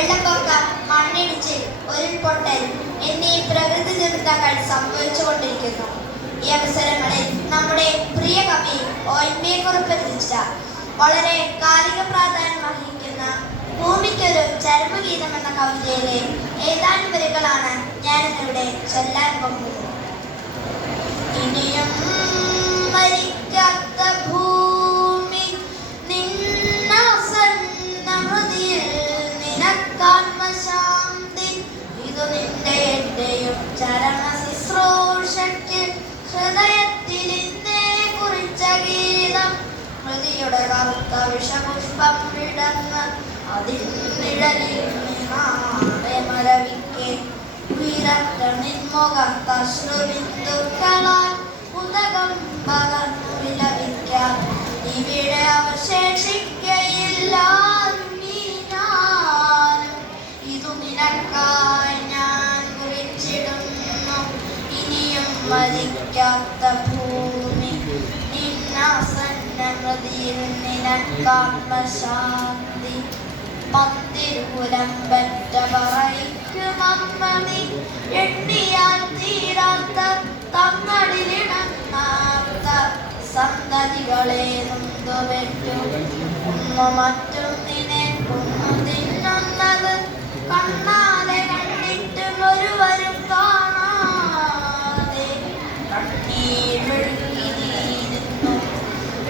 വെള്ളപ്പൊക്കം, മണ്ണിടിച്ചിൽ, ഉരുൾപൊട്ടൽ എന്നീ പ്രകൃതി ദുരന്തങ്ങൾ സംഭവിച്ചുകൊണ്ടിരിക്കുന്നു. ഈ അവസരങ്ങളിൽ നമ്മുടെ പ്രിയ കവി ONV കുറുപ്പ് രചിച്ച വളരെ കാലിക പ്രാധാന്യം വഹിക്കുന്ന ഭൂമിക്കൊരു ചരമഗീതം എന്ന കവിതയിലെ ഏതാനും വരികളാണ് ഞാനിന്നിവിടെ ചൊല്ലാൻ പോകുന്നത്. ഇനിയും മരിക്കാത്ത ഭൂമി നിന്നാസന്നമൃതിയിൽ നിനക്കാത്മശാന്തി, ഇതു നിന്റെ എന്റെയും ചരണ ശുശ്രൂഷയ്ക്ക് ഹൃദയത്തിൽ ഇന്നേ കുറിച്ച ഗീതം. ഹൃതിയുടെ കറുത്ത വിഷപുഷ്പം വിടന്ന് അതിൽ നിഴലിൽ മരവിക്കെ ഉയരട്ട നിൻമുഖത്തശ്രുബിന്ദുക്കളാൽ ഉദകം പകർന്നു വിലപിക്കാൻ ഇവിടെ അവശേഷിക്കയില്ല. ഇതു നിനക്കായി ഞാൻ കുറിച്ചിടുന്നു. ഇനിയും മരിക്കാത്ത ഭൂമി നിന്നാസന്നമൃതിയിൽ നിനക്കാത്മശാന്തി. പത്തിരുകുലമ്പറ്റ പറയിക്കുമമ്മ നീ എണ്ണിയാൽ തീരാത്ത തങ്ങളിലിണങ്ങാത്ത സന്തതികളെ നൊന്തുപെറ്റു മറ്റും നിന്നെ കൊന്നു തിന്നുന്നത് കണ്ണാലെ കണ്ടിട്ടും ഒരുവരും കാണാതെ കണ്ണീരൊഴുകിയിരുന്നു.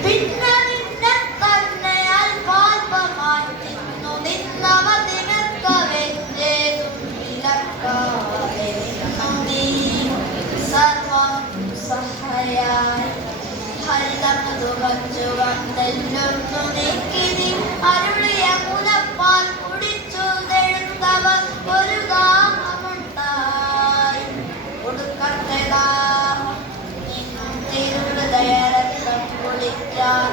പിന്നെ നിന്നെ തന്നെയാൽ പാൽപമായി തിന്നു നിന്നവ തികർക്കവെന്റേതും വിലക്കാതെ നീ സർവം സഹായായി ഹരിതമൃദുവച്ചു വന്നെല്ലൊന്നു നീക്കിനി അരുളിയ മുലപ്പാൽ കുടിച്ചു തെഴുത്തവർ ഒരു ദാഹമുണ്ടായി. ഒടുക്കത്തെ ദാഹം നിന്നും തിരുഹൃദയരക്തം കുളിക്കാൻ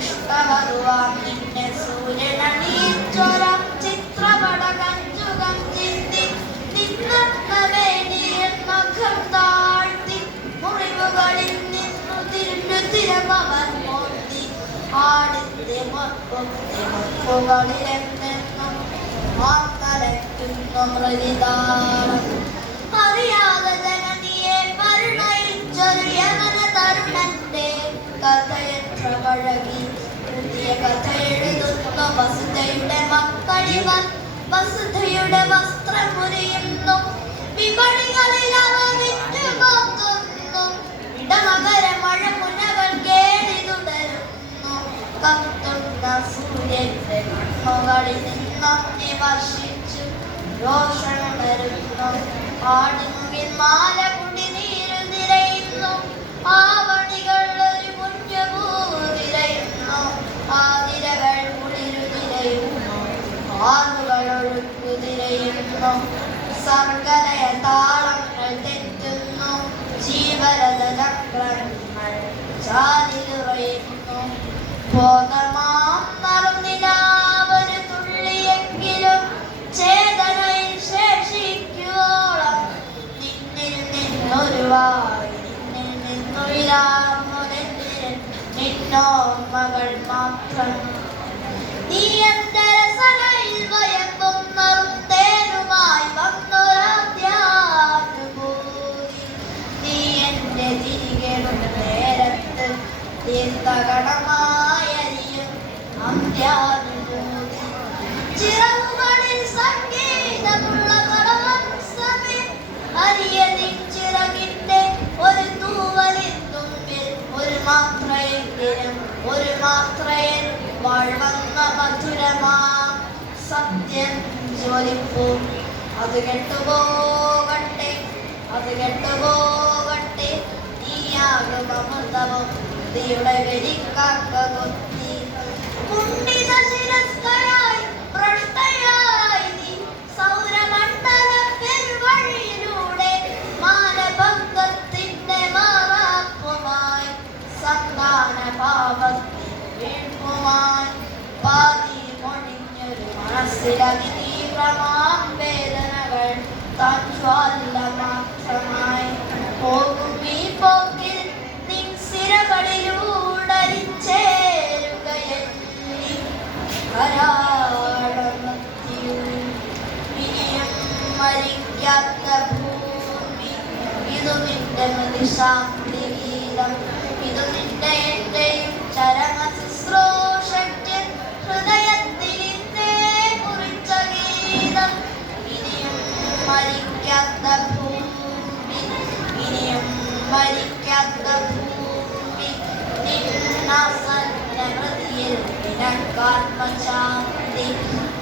ഇഷ്ടവരുവാൻ നിന്നെ സൂര്യനണീച്ചൊരം ചിത്രപട കഞ്ചുകം ചിന്തി നിന്നവേനിയൻ നഖം താഴ്ത്തി മുറിവുകളിൽ നിന്നു തിരിഞ്ഞു തിരമവൻ മോർത്തി ആടിന്റെ മുറിവുകളിലെന്നെന്നും മാത്തലയ്ക്കുന്നു മൃതിദാനം. അറിയാതെ ജനനിയെ പരിണയിച്ചൊരു യമന തരുണന്റെ കഥയെത്ര പഴകി പുതിയ കഥ എഴുതുന്നു. വസുധയുടെ മക്കളിവർ വസുധയുടെ വസ്ത്രം മുറിയുന്നു. വിപണികളിൽ അവ വിറ്റുപോകുന്നു. ഇടമകര മഴമുനകൾ കേടി തുടരുന്നു. കത്തുന്ന സൂര്യന്റെ കണ്ണുകളിൽ നിന്നൊന്നി വർഷിച്ചു രോഷണുണരുന്നു. ആടുമുകിൽ മാല കുടിനീരിൽ നിറയുന്നു. ആവണികൾ ഒരു കുഞ്ഞുപൂ നിറയുന്നു. ആതിരകൾ കുളിരു നിറയുന്നു. ആറുകൾ ഒഴുക്കു നിറയുന്നു. സർഗലയ താളങ്ങൾ തെറ്റുന്നു. ജീവരഥ ചക്രങ്ങൾ ചാലിലുറയുന്നു. ബോധമാം നറുനിലാവൊരു തുള്ളിയെങ്കിലും ചേതനയിൽ ശേഷിക്കുവോളം നിന്നിൽ നിന്നൊരുവായി നിന്നിൽ നിന്നുയരാർന്നൊരെന്നിൽ നിന്നോർമ്മകൾ മാത്രം. നീ എന്റെ രസനയിൽ വയമ്പും നറുത്തേനുമായി വന്നൊരാദ്യാനുഭൂതി. നീ എന്റെ തിരികെ നേരത്ത് തീർത്ഥകണമായരിയും അന്ത്യാനുഭൂതി. ചിറകുകളിൽ സംഗീതമുള്ള കടവംസമേ അരിയതിൻ ചിറകിന്റെ ഒരു തൂവലിൻ തുമ്പിൽ ഒരു മാത്രയെങ്കിലും ഒരു മാത്രയിൽ വാഴ്വന്ന മധുരമാം സത്യം ജ്വലിപ്പൂ. അത് കെട്ടുപോകട്ടെ അത് കെട്ടുപോകട്ടെ നീയാകും അമൃതവും ഹൃതിയുടെ വെലിക്കാക്ക കൊത്തി. കുണ്ഠിത ശിരസ്കരായി ഭ്രഷ്ടയായി നീ സൗരമണ്ഡല പെരുവഴിയിലൂടെ മാനഭംഗത്തിന്റെ മാറാപ്പുമായി സന്താന പാപത്തിൽ വീഴ്പുമായി പാതി മൊഴിഞ്ഞൊരു മനസ്സിലതി തീവ്രമാം വേദനകൾ താൻ ജ്വാല മാത്രമായി പോകും. ഈ പോക്കിൽ നിൻ സിരകളിലൂടരിച്ചേരുകയല്ലി ധാരാളം ശാന്തി ഗീതം ഇതു നിന്റെ എന്റെയും ചരമ ശുശ്രൂഷയ്ക്ക് ഹൃദയത്തിൽ ഇന്നേ കുറിച്ച ഗീതം. ഇനിയും മരിക്കാത്ത ഭൂമി, ഇനിയും മരിക്കാത്ത ഭൂമി, നിന്നാസന്ന മൃതിയിൽ നിനക്കാത്മശാന്തി,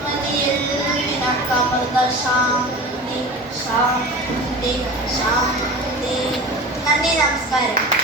മൃതിയിൽ നിനക്കമൃത ശാന്തി, ശാന്തി, ശാന്തി. നന്ദി, നമസ്കാരം.